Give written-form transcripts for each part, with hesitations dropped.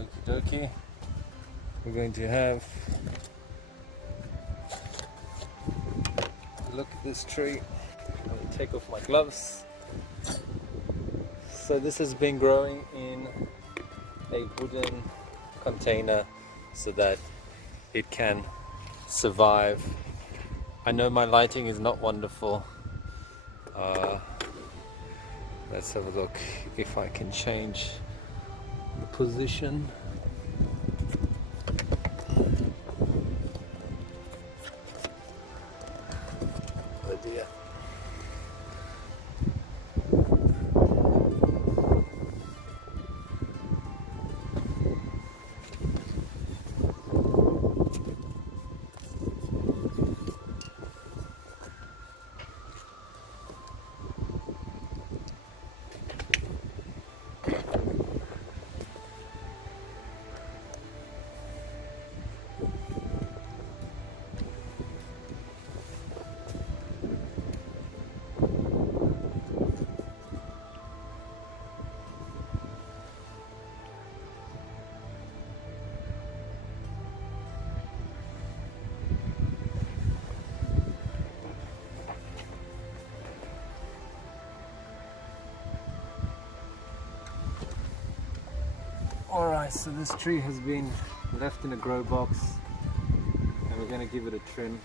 Okie dokie. We're going to have a look at this tree. I'm going to take off my gloves. So this has been growing in a wooden container so that it can survive. I know my lighting is not wonderful. Let's have a look if I can change the position. Oh dear. Alright, so this tree has been left in a grow box and we're going to give it a trim.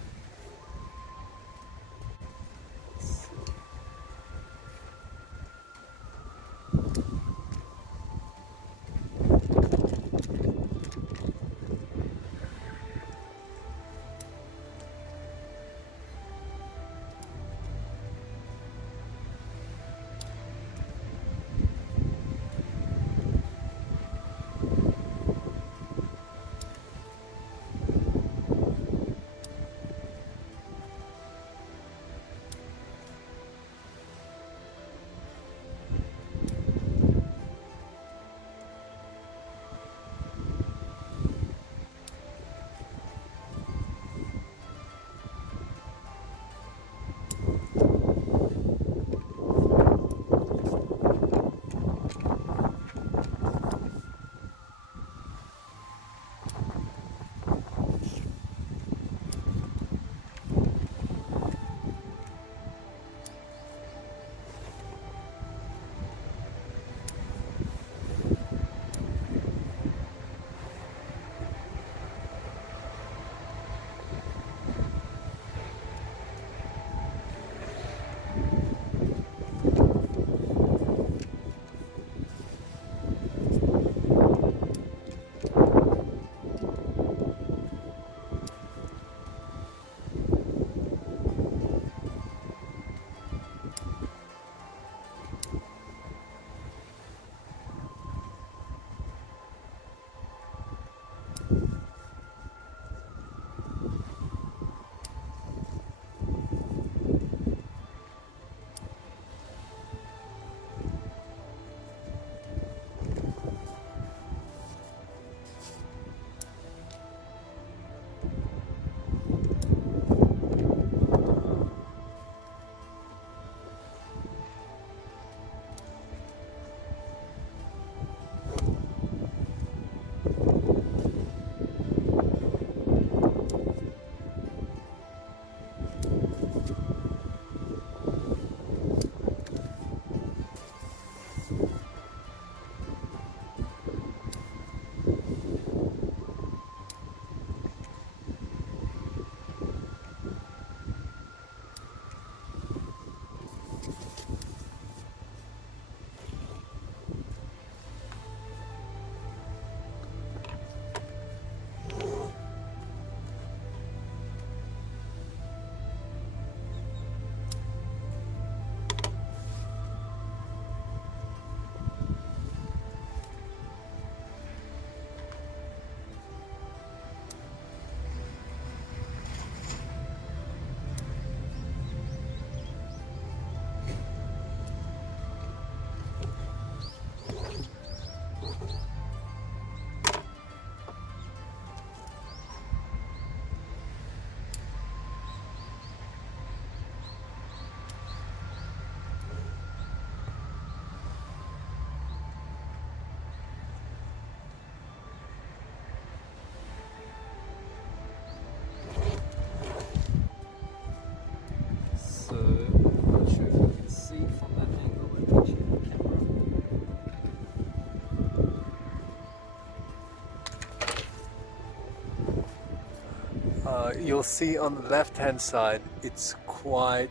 You'll see on the left hand side it's quite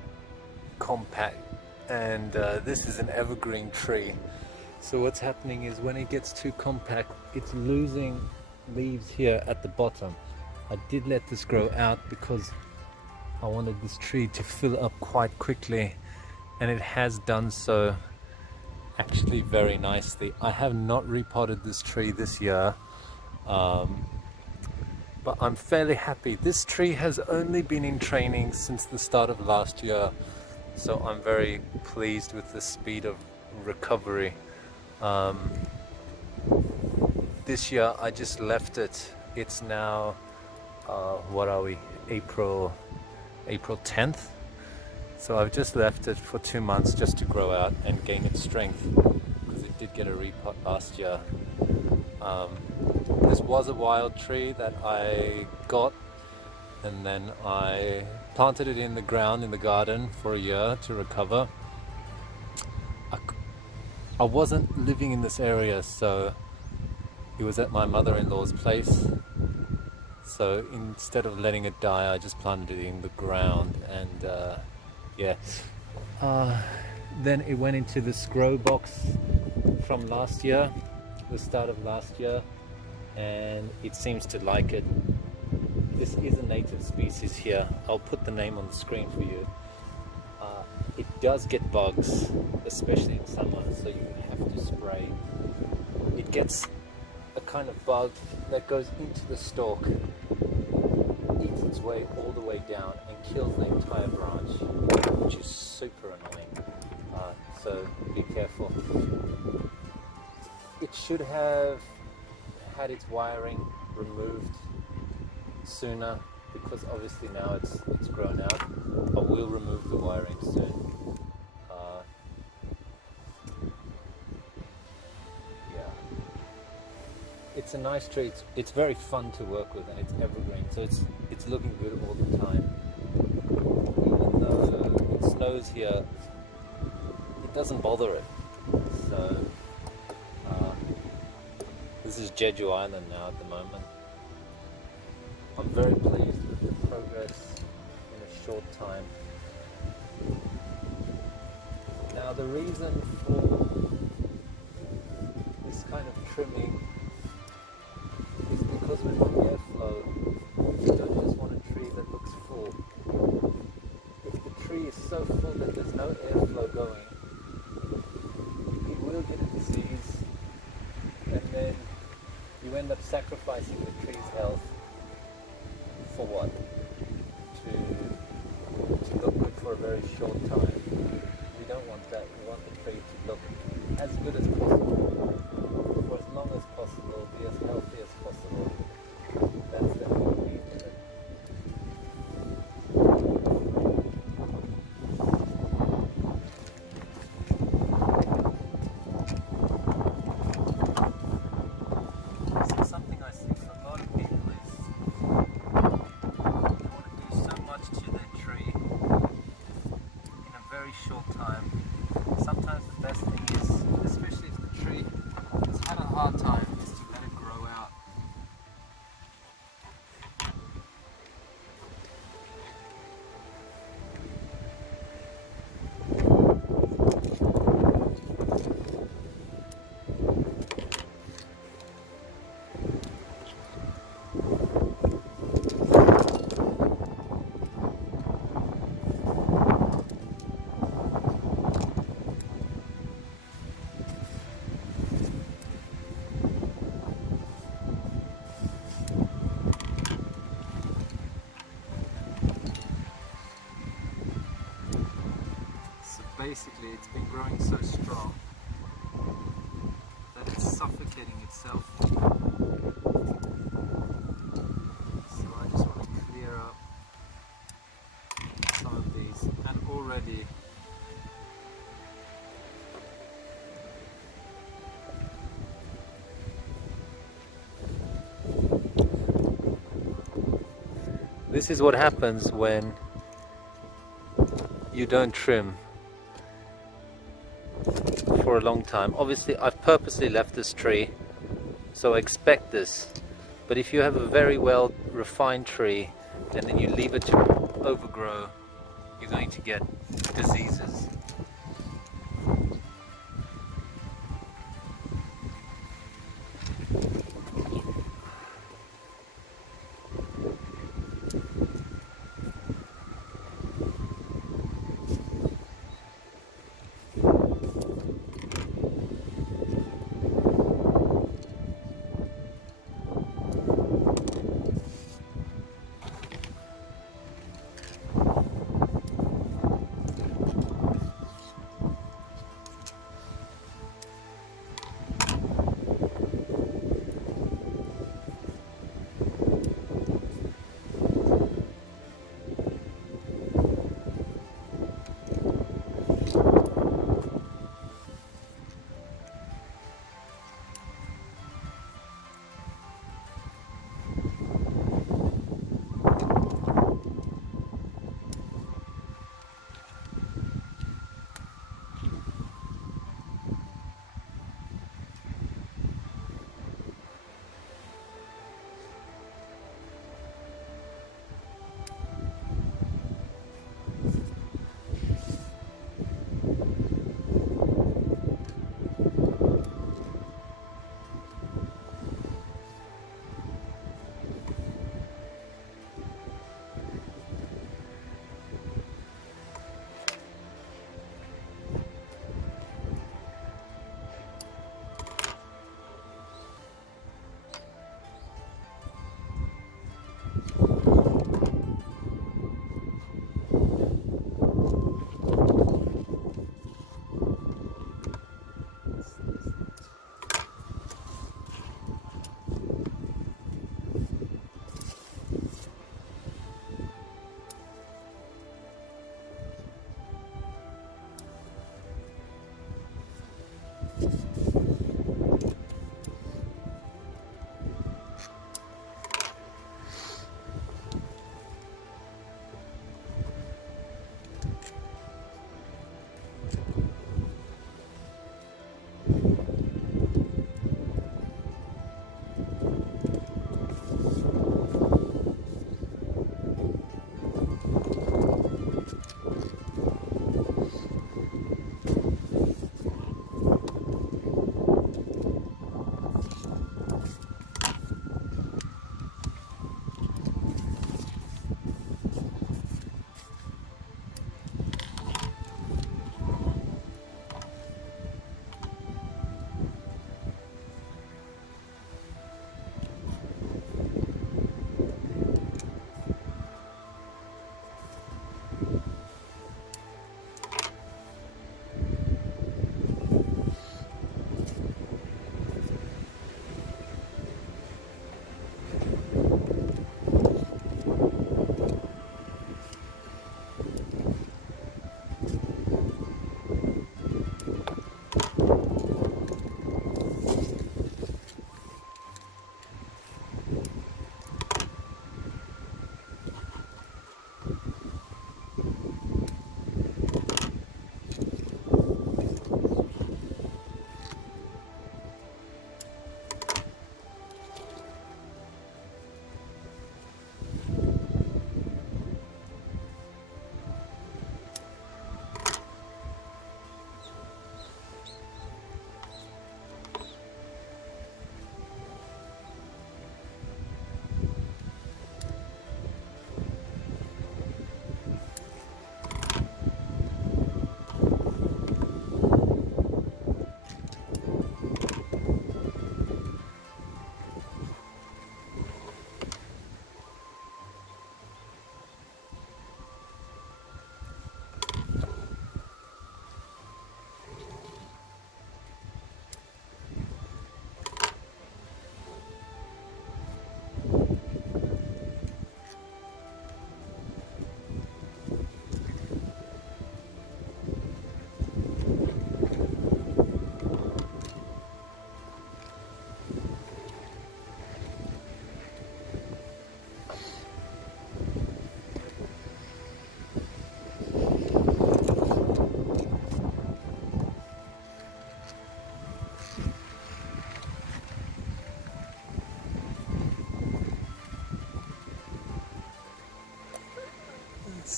compact, and this is an evergreen tree. So what's happening is when it gets too compact, it's losing leaves here at the bottom. I did let this grow out because I wanted this tree to fill up quite quickly, and it has done so actually very nicely. I have not repotted this tree this year, but I'm fairly happy. This tree has only been in training since the start of last year, so I'm very pleased with the speed of recovery. This year I just left it. It's now what are we, April 10th, so I've just left it for 2 months just to grow out and gain its strength, because it did get a repot last year. This was a wild tree that I got, and then I planted it in the ground in the garden for a year to recover. I wasn't living in this area, so it was at my mother-in-law's place. So instead of letting it die, I just planted it in the ground, and yeah. Then it went into this grow box from last year, the start of last year, and it seems to like it. This is a native species here. I'll put the name on the screen for you. It does get bugs, especially in summer, so you have to spray. It gets a kind of bug that goes into the stalk, eats its way all the way down and kills the entire branch, which is super annoying. So be careful. It should have had its wiring removed sooner, because obviously now it's grown out. I will remove the wiring soon. Yeah, it's a nice tree. It's very fun to work with, and it's evergreen, so it's looking good all the time. Even though it snows here, it doesn't bother it. So this is Jeju Island now at the moment. I'm very pleased with the progress in a short time. Now the reason for this kind of trimming is because we want airflow. We don't just want a tree that looks full. If the tree is so full that there's no airflow going, it will get a disease, and then you end up sacrificing the tree's health. For what? To look good for a very short time. We don't want that. We want the tree to look as good as possible, for as long as possible, be as healthy as possible. That's the whole aim of it. So something I see from a lot of people is they want to do so much to their tree in a very short time. Sometimes the best thing is, especially if the tree has had a hard time, is to let it grow out. Basically, it's been growing so strong that it's suffocating itself. So I just want to clear up some of these, and already this is what happens when you don't trim for a long time. Obviously I've purposely left this tree, so expect this. But if you have a very well refined tree and then you leave it to overgrow, you're going to get diseases.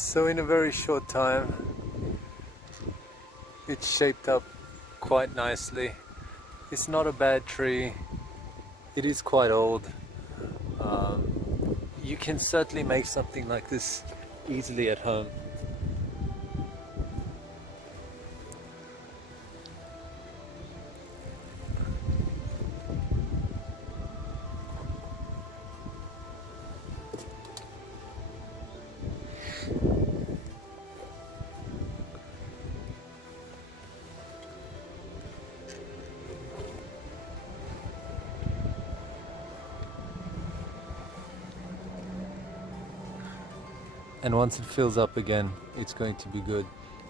So in a very short time, it's shaped up quite nicely. It's not a bad tree. It is quite old. You can certainly make something like this easily at home. And once it fills up again, it's going to be good.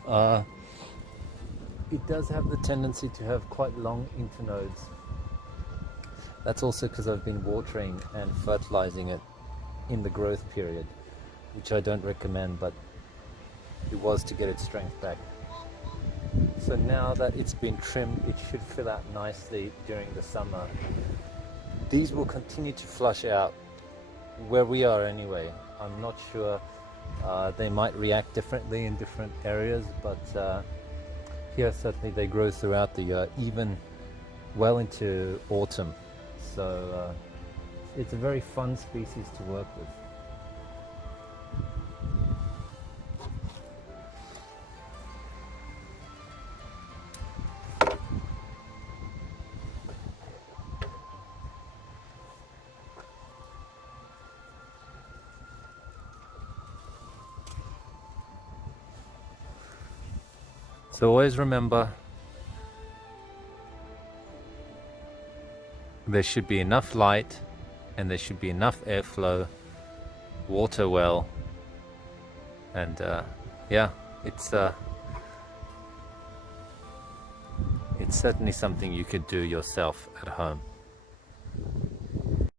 It does have the tendency to have quite long internodes. That's also because I've been watering and fertilizing it in the growth period, which I don't recommend, but it was to get its strength back. So now that it's been trimmed, it should fill out nicely during the summer. These will continue to flush out where we are anyway. I'm not sure. They might react differently in different areas, but here certainly they grow throughout the year, even well into autumn. So it's a very fun species to work with. So always remember, there should be enough light and there should be enough airflow, water well, and yeah, it's certainly something you could do yourself at home.